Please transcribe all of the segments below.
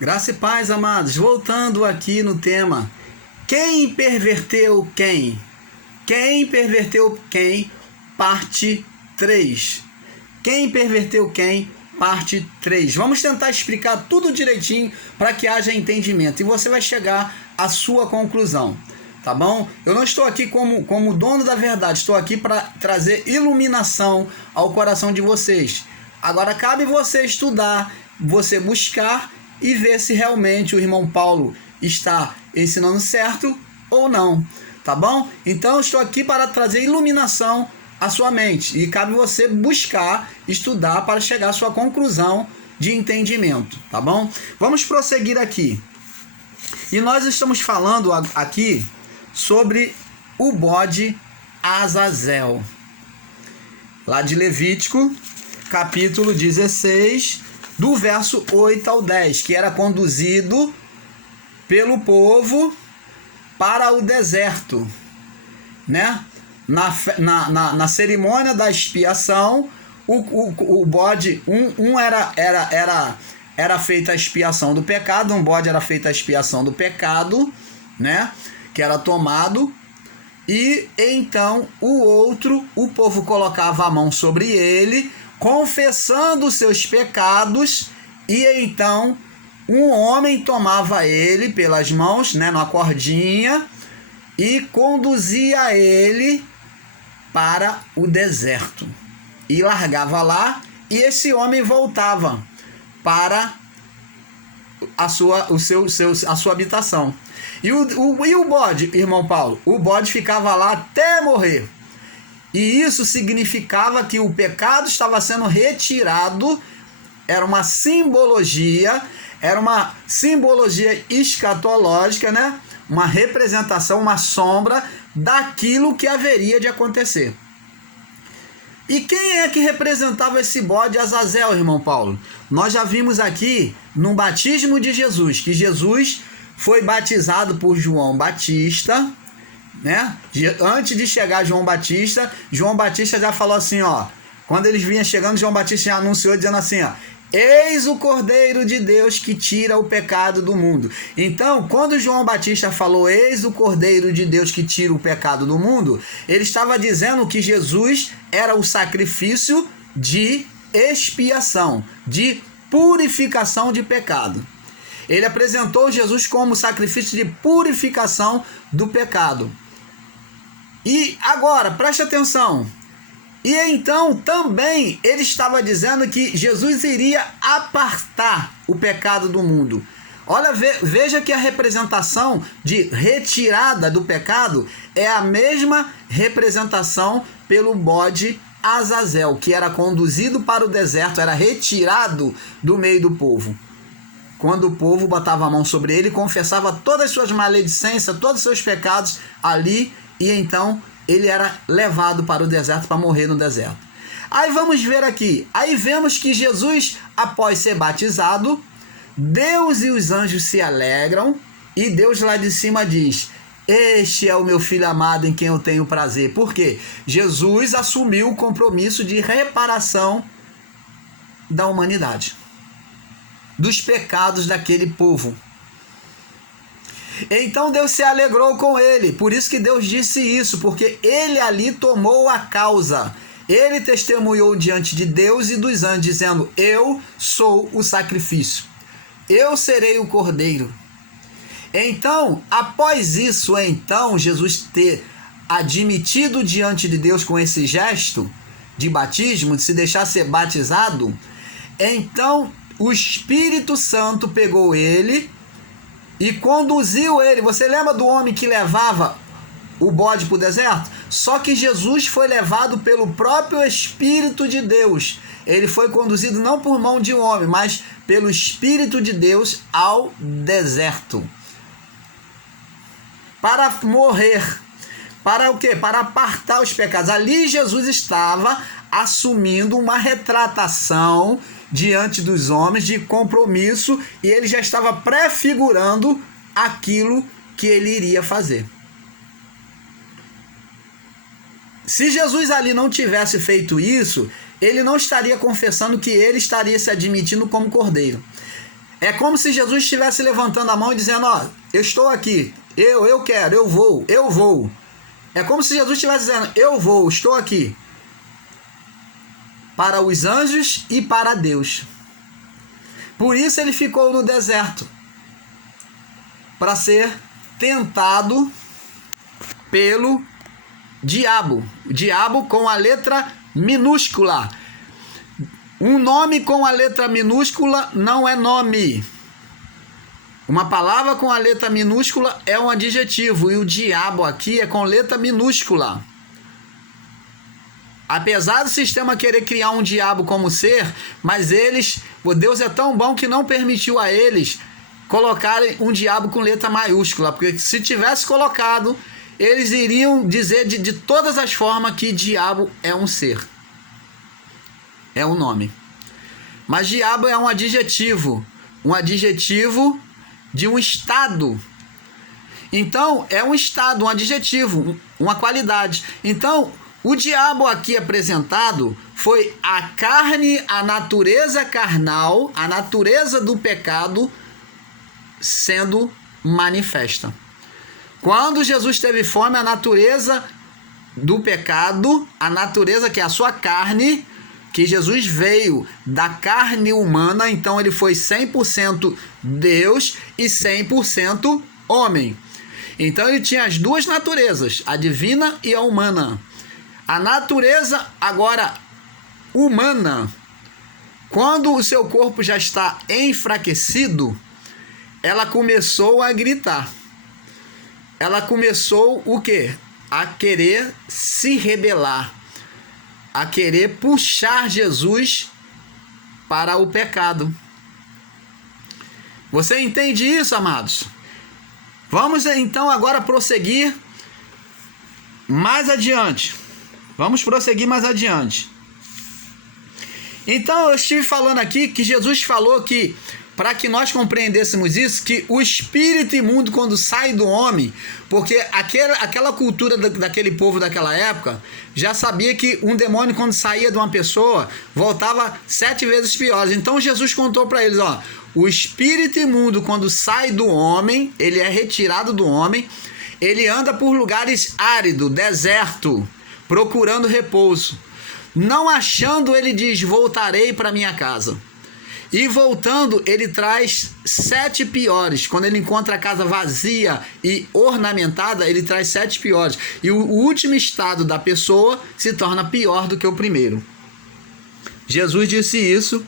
Graça e paz, amados. Voltando aqui no tema. Quem perverteu quem? Quem perverteu quem? Parte 3. Quem perverteu quem? Parte 3. Vamos tentar explicar tudo direitinho para que haja entendimento. E você vai chegar à sua conclusão. Tá bom? Eu não estou aqui como dono da verdade. Estou aqui para trazer iluminação ao coração de vocês. Agora cabe você estudar, você buscar e ver se realmente o irmão Paulo está ensinando certo ou não, tá bom? Então eu estou aqui para trazer iluminação à sua mente e cabe você buscar, estudar para chegar à sua conclusão de entendimento, tá bom? Vamos prosseguir aqui. E nós estamos falando aqui sobre o bode Azazel, lá de Levítico, capítulo 16, do verso 8 ao 10, que era conduzido pelo povo para o deserto, né? Na cerimônia da expiação, o bode, era feita a expiação do pecado, um bode era feita a expiação do pecado, né? Que era tomado, e então o povo colocava a mão sobre ele, confessando os seus pecados, e então um homem tomava ele pelas mãos, né, numa cordinha, e conduzia ele para o deserto. E largava lá, e esse homem voltava para a sua habitação. E o bode, irmão Paulo? O bode ficava lá até morrer. E isso significava que o pecado estava sendo retirado, era uma simbologia escatológica, né? Uma representação, uma sombra daquilo que haveria de acontecer. E quem é que representava esse bode Azazel, irmão Paulo? Nós já vimos aqui no batismo de Jesus, que Jesus foi batizado por João Batista, né? Antes de chegar João Batista já falou assim, ó, quando eles vinham chegando, João Batista já anunciou dizendo assim, ó, eis o Cordeiro de Deus que tira o pecado do mundo. Então, quando João Batista falou, eis o Cordeiro de Deus que tira o pecado do mundo, ele estava dizendo que Jesus era o sacrifício de expiação, de purificação de pecado. Ele apresentou Jesus como sacrifício de purificação do pecado. E agora, preste atenção. E então também ele estava dizendo que Jesus iria apartar o pecado do mundo. Olha, veja que a representação de retirada do pecado é a mesma representação pelo bode Azazel, que era conduzido para o deserto, era retirado do meio do povo. Quando o povo botava a mão sobre ele, confessava todas as suas maledicências, todos os seus pecados ali, e então ele era levado para o deserto para morrer no deserto. Aí vamos ver aqui. Aí vemos que Jesus, após ser batizado, Deus e os anjos se alegram, e Deus lá de cima diz, este é o meu filho amado em quem eu tenho prazer. Por quê? Jesus assumiu o compromisso de reparação da humanidade, dos pecados daquele povo. Então Deus se alegrou com ele, por isso que Deus disse isso, porque ele ali tomou a causa, ele testemunhou diante de Deus e dos anjos, dizendo, eu sou o sacrifício, eu serei o cordeiro. Então, após isso, então, Jesus ter admitido diante de Deus com esse gesto de batismo, de se deixar ser batizado, então o Espírito Santo pegou ele e conduziu ele. Você lembra do homem que levava o bode para o deserto? Só que Jesus foi levado pelo próprio Espírito de Deus. Ele foi conduzido não por mão de um homem, mas pelo Espírito de Deus ao deserto. Para morrer. Para o quê? Para apartar os pecados. Ali Jesus estava assumindo uma retratação diante dos homens de compromisso, e ele já estava prefigurando aquilo que ele iria fazer. Se Jesus ali não tivesse feito isso, ele não estaria confessando que ele estaria se admitindo como cordeiro. É como se Jesus estivesse levantando a mão e dizendo, ó, eu estou aqui, eu quero, eu vou. É como se Jesus estivesse dizendo, eu vou, estou aqui. Para os anjos e para Deus. Por isso ele ficou no deserto. Para ser tentado pelo diabo. Diabo com a letra minúscula. Um nome com a letra minúscula não é nome. Uma palavra com a letra minúscula é um adjetivo. E o diabo aqui é com letra minúscula. Apesar do sistema querer criar um diabo como ser, mas Deus é tão bom que não permitiu a eles colocarem um diabo com letra maiúscula. Porque se tivesse colocado, eles iriam dizer de todas as formas que diabo é um ser. É um nome. Mas diabo é um adjetivo de um estado. Então, é um estado, um adjetivo, uma qualidade. Então, o diabo aqui apresentado foi a carne, a natureza carnal, a natureza do pecado sendo manifesta. Quando Jesus teve fome, a natureza do pecado, a natureza que é a sua carne, que Jesus veio da carne humana, então ele foi 100% Deus e 100% homem. Então ele tinha as duas naturezas, a divina e a humana. A natureza agora humana, quando o seu corpo já está enfraquecido, ela começou a gritar. Ela começou o quê? A querer se rebelar, a querer puxar Jesus para o pecado. Você entende isso, amados? Vamos então agora prosseguir mais adiante. Vamos prosseguir mais adiante. Então eu estive falando aqui que Jesus falou que, para que nós compreendêssemos isso, que o espírito imundo quando sai do homem, porque aquela cultura daquele povo daquela época já sabia que um demônio quando saía de uma pessoa voltava 7 vezes pior. Então Jesus contou para eles, ó, o espírito imundo quando sai do homem, ele é retirado do homem, ele anda por lugares áridos, deserto, procurando repouso. Não achando, ele diz, voltarei para minha casa. E voltando, ele traz 7 piores. Quando ele encontra a casa vazia e ornamentada, ele traz 7 piores. E o último estado da pessoa se torna pior do que o primeiro. Jesus disse isso.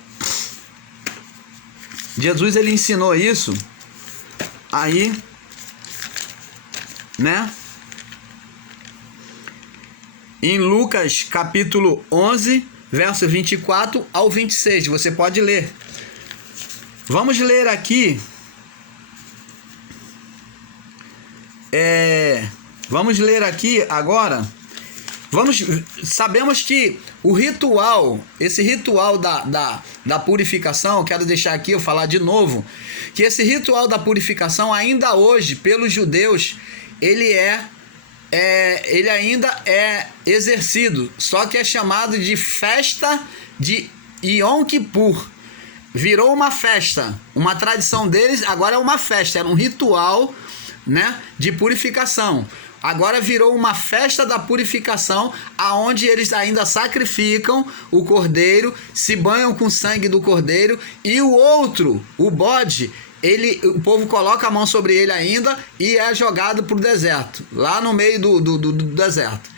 Jesus, ele ensinou isso. Aí, né? Em Lucas capítulo 11, verso 24 ao 26. Você pode ler. Vamos ler aqui. Vamos ler aqui agora. Sabemos que o ritual, esse ritual da purificação, quero deixar aqui eu falar de novo, que esse ritual da purificação ainda hoje, pelos judeus, ele ainda é exercido, só que é chamado de festa de Yom Kippur. Virou uma festa, uma tradição deles, agora é uma festa, era um ritual, né, de purificação. Agora virou uma festa da purificação, aonde eles ainda sacrificam o cordeiro, se banham com o sangue do cordeiro, e o outro, o bode, o povo coloca a mão sobre ele ainda e é jogado para o deserto, lá no meio do deserto.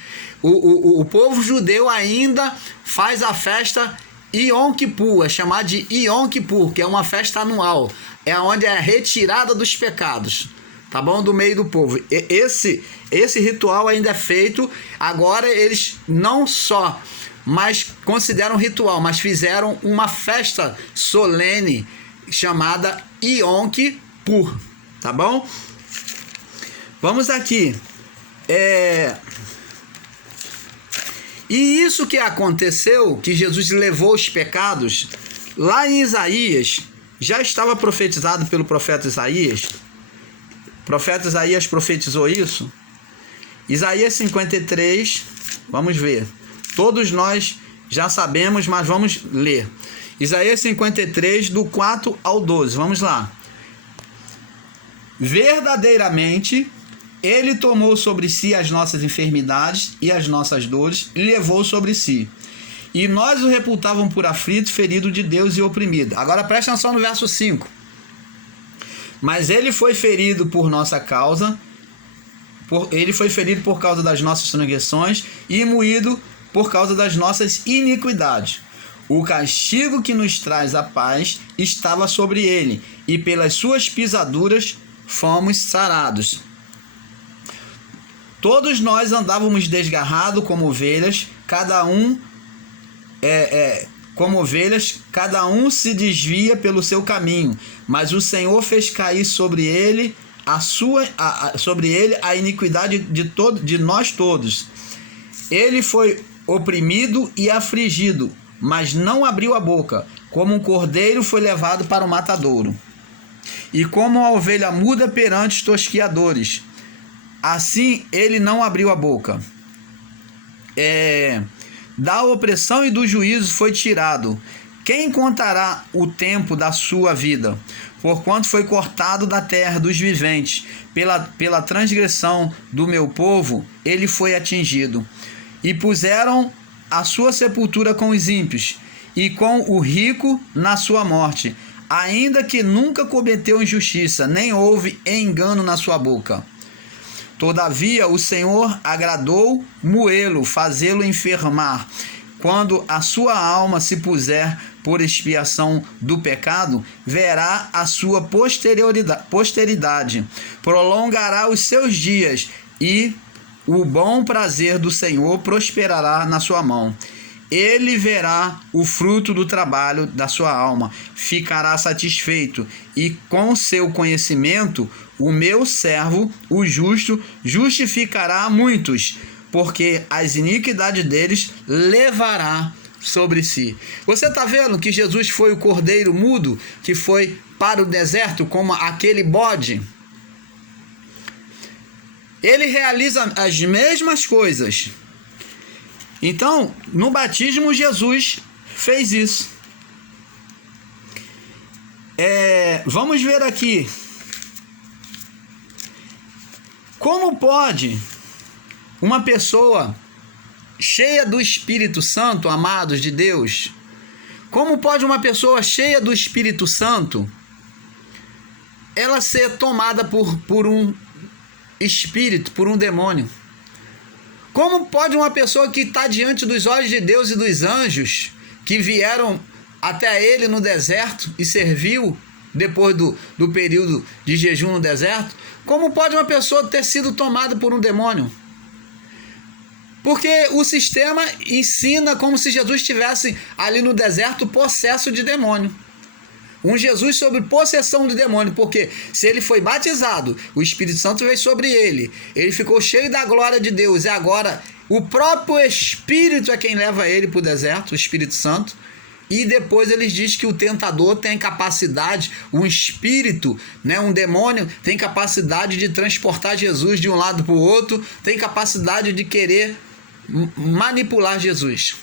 O povo judeu ainda faz a festa Yom Kippur, é chamado de Yom Kippur, que é uma festa anual, é onde é a retirada dos pecados, tá bom? Do meio do povo. Esse ritual ainda é feito. Agora eles não só mas consideram ritual, mas fizeram uma festa solene chamada Yom Kippur, tá bom? Vamos aqui. E isso que aconteceu, que Jesus levou os pecados, lá em Isaías, já estava profetizado pelo profeta Isaías. O profeta Isaías profetizou isso. Isaías 53, vamos ver. Todos nós já sabemos, mas vamos ler. Isaías 53, do 4 ao 12. Vamos lá. Verdadeiramente, ele tomou sobre si as nossas enfermidades e as nossas dores e levou sobre si. E nós o reputávamos por aflito, ferido de Deus e oprimido. Agora presta atenção no verso 5. Mas ele foi ferido por nossa causa, ele foi ferido por causa das nossas transgressões e moído por causa das nossas iniquidades. O castigo que nos traz a paz estava sobre ele, e pelas suas pisaduras fomos sarados. Todos nós andávamos desgarrados como ovelhas, cada um se desvia pelo seu caminho, mas o Senhor fez cair sobre ele a iniquidade de nós todos. Ele foi oprimido e afligido, mas não abriu a boca. Como um cordeiro foi levado para o matadouro, e como uma ovelha muda perante os tosquiadores, assim ele não abriu a boca. Da opressão e do juízo foi tirado. Quem contará o tempo da sua vida? Porquanto foi cortado da terra dos viventes. Pela transgressão do meu povo, ele foi atingido. E puseram a sua sepultura com os ímpios, e com o rico na sua morte, ainda que nunca cometeu injustiça, nem houve engano na sua boca. Todavia o Senhor agradou moê-lo, fazê-lo enfermar. Quando a sua alma se puser por expiação do pecado, verá a sua posteridade, prolongará os seus dias, e o bom prazer do Senhor prosperará na sua mão. Ele verá o fruto do trabalho da sua alma, ficará satisfeito, e com seu conhecimento o meu servo, o justo, justificará a muitos, porque as iniquidades deles levará sobre si. Você está vendo que Jesus foi o cordeiro mudo que foi para o deserto como aquele bode? Ele realiza as mesmas coisas. Então, no batismo, Jesus fez isso. Vamos ver aqui. Como pode uma pessoa cheia do Espírito Santo, amados de Deus, como pode uma pessoa cheia do Espírito Santo, ela ser tomada por um espírito, por um demônio? Como pode uma pessoa que está diante dos olhos de Deus e dos anjos, que vieram até ele no deserto e serviu depois do período de jejum no deserto, como pode uma pessoa ter sido tomada por um demônio? Porque o sistema ensina como se Jesus estivesse ali no deserto possesso de demônio. Um Jesus sobre possessão de demônio, porque se ele foi batizado, o Espírito Santo veio sobre ele, ele ficou cheio da glória de Deus, e agora o próprio Espírito é quem leva ele para o deserto, o Espírito Santo, e depois eles dizem que o tentador tem capacidade, um espírito, um demônio, tem capacidade de transportar Jesus de um lado para o outro, tem capacidade de querer manipular Jesus.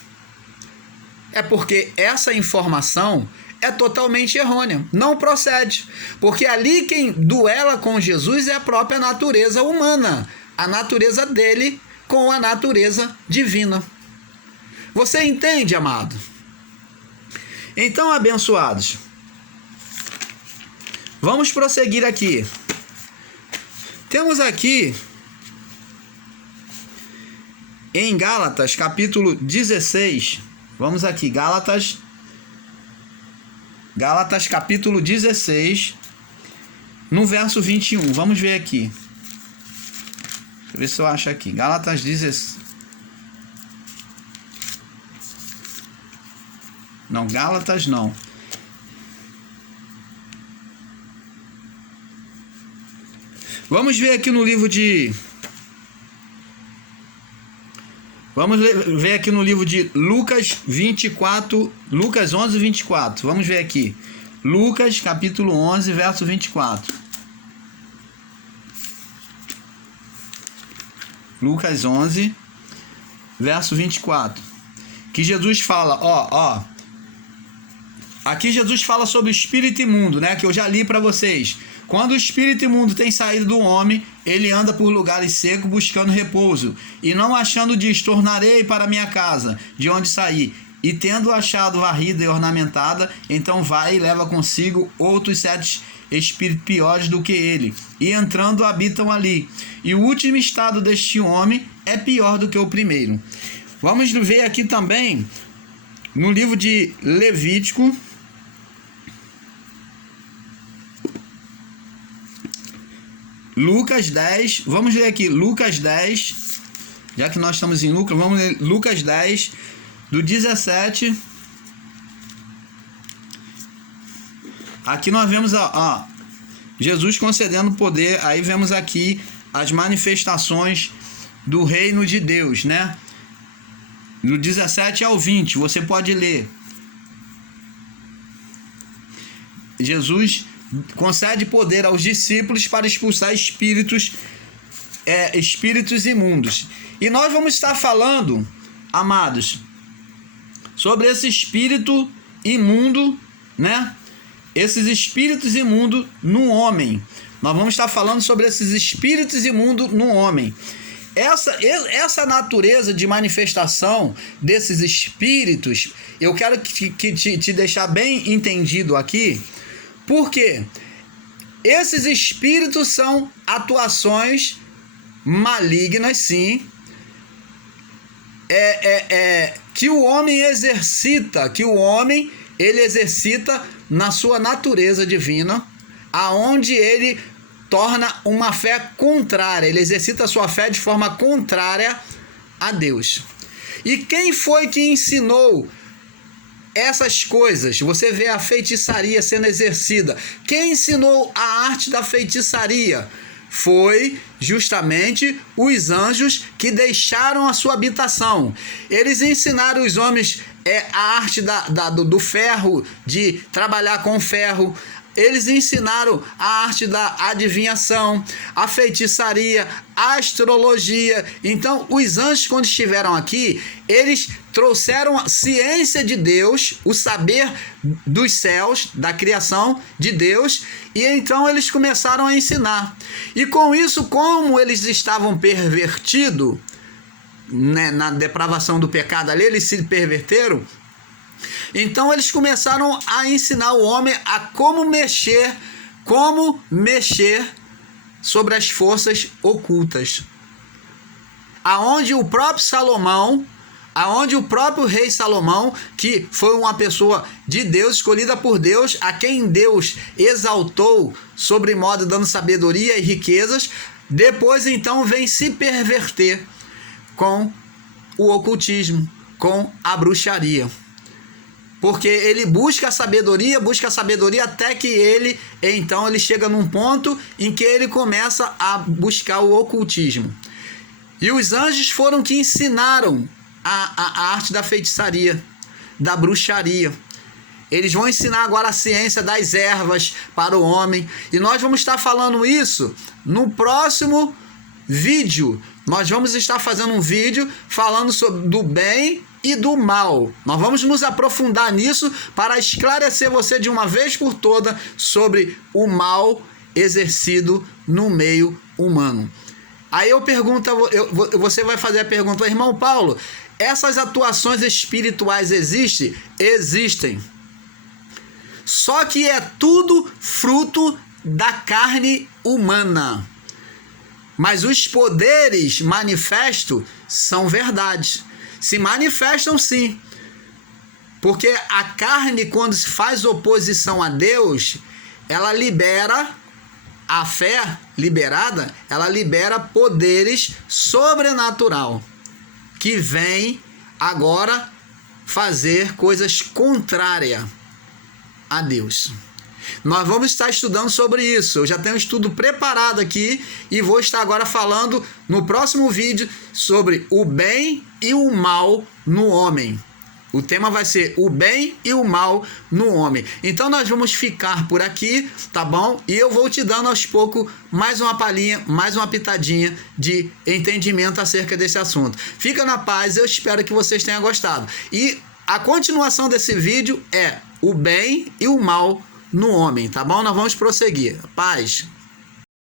É porque essa informação é totalmente errônea, não procede, porque ali quem duela com Jesus é a própria natureza humana, a natureza dele com a natureza divina. Você entende, amado? Então, abençoados, vamos prosseguir aqui. Temos aqui em Gálatas capítulo 16, vamos aqui, Gálatas capítulo 16, no verso 21, vamos ver aqui. Deixa eu ver se eu acho aqui. Gálatas 16. Não, Gálatas não. Vamos ver aqui no livro de... Vamos ver aqui no livro de Lucas 24, Lucas 11, 24. Vamos ver aqui. Lucas capítulo 11, verso 24. Lucas 11, verso 24. Que Jesus fala, aqui Jesus fala sobre o espírito imundo, né? Que eu já li para vocês. Quando o espírito imundo tem saído do homem, ele anda por lugares secos buscando repouso. E não achando diz, tornarei para minha casa, de onde saí. E tendo achado varrida e ornamentada, então vai e leva consigo outros 7 espíritos piores do que ele. E entrando habitam ali. E o último estado deste homem é pior do que o primeiro. Vamos ver aqui também, no livro de Levítico, Lucas 10, vamos ler aqui, Lucas 10, já que nós estamos em Lucas, vamos ler Lucas 10, do 17, aqui nós vemos Jesus concedendo poder, aí vemos aqui as manifestações do reino de Deus, né? Do 17 ao 20, você pode ler. Jesus concede poder aos discípulos para expulsar espíritos imundos. E nós vamos estar falando, amados, sobre esse espírito imundo, né? Esses espíritos imundos no homem. Nós vamos estar falando sobre esses espíritos imundos no homem. Essa natureza de manifestação desses espíritos, eu quero te deixar bem entendido aqui. Porque esses espíritos são atuações malignas, sim, que o homem exercita, ele exercita na sua natureza divina, aonde ele torna uma fé contrária, ele exercita a sua fé de forma contrária a Deus. E quem foi que ensinou essas coisas? Você vê a feitiçaria sendo exercida. Quem ensinou a arte da feitiçaria? Foi justamente os anjos que deixaram a sua habitação. Eles ensinaram os homens a arte do ferro, de trabalhar com ferro. Eles ensinaram a arte da adivinhação, a feitiçaria, a astrologia. Então, os anjos, quando estiveram aqui, eles trouxeram a ciência de Deus, o saber dos céus, da criação de Deus, e então eles começaram a ensinar. E com isso, como eles estavam pervertidos, né, na depravação do pecado ali, eles se perverteram. Então eles começaram a ensinar o homem a como mexer sobre as forças ocultas. Aonde o próprio rei Salomão, que foi uma pessoa de Deus, escolhida por Deus, a quem Deus exaltou sobremodo dando sabedoria e riquezas, depois então vem se perverter com o ocultismo, com a bruxaria. Porque ele busca a sabedoria até que ele chega num ponto em que ele começa a buscar o ocultismo. E os anjos foram que ensinaram a arte da feitiçaria, da bruxaria. Eles vão ensinar agora a ciência das ervas para o homem. E nós vamos estar falando isso no próximo vídeo. Nós vamos estar fazendo um vídeo falando sobre do bem e do mal. Nós vamos nos aprofundar nisso para esclarecer você de uma vez por todas sobre o mal exercido no meio humano. Aí eu pergunto, você vai fazer a pergunta, irmão Paulo, essas atuações espirituais existem? Existem. Só que é tudo fruto da carne humana. Mas os poderes manifestos são verdades. Se manifestam sim. Porque a carne, quando se faz oposição a Deus, ela libera, a fé liberada, ela libera poderes sobrenatural que vem agora fazer coisas contrárias a Deus. Nós vamos estar estudando sobre isso. Eu já tenho um estudo preparado aqui e vou estar agora falando no próximo vídeo sobre o bem e o mal no homem. O tema vai ser o bem e o mal no homem. Então nós vamos ficar por aqui, tá bom? E eu vou te dando aos poucos mais uma palhinha, mais uma pitadinha de entendimento acerca desse assunto. Fica na paz, eu espero que vocês tenham gostado. E a continuação desse vídeo é o bem e o mal no homem, tá bom? Nós vamos prosseguir. Paz.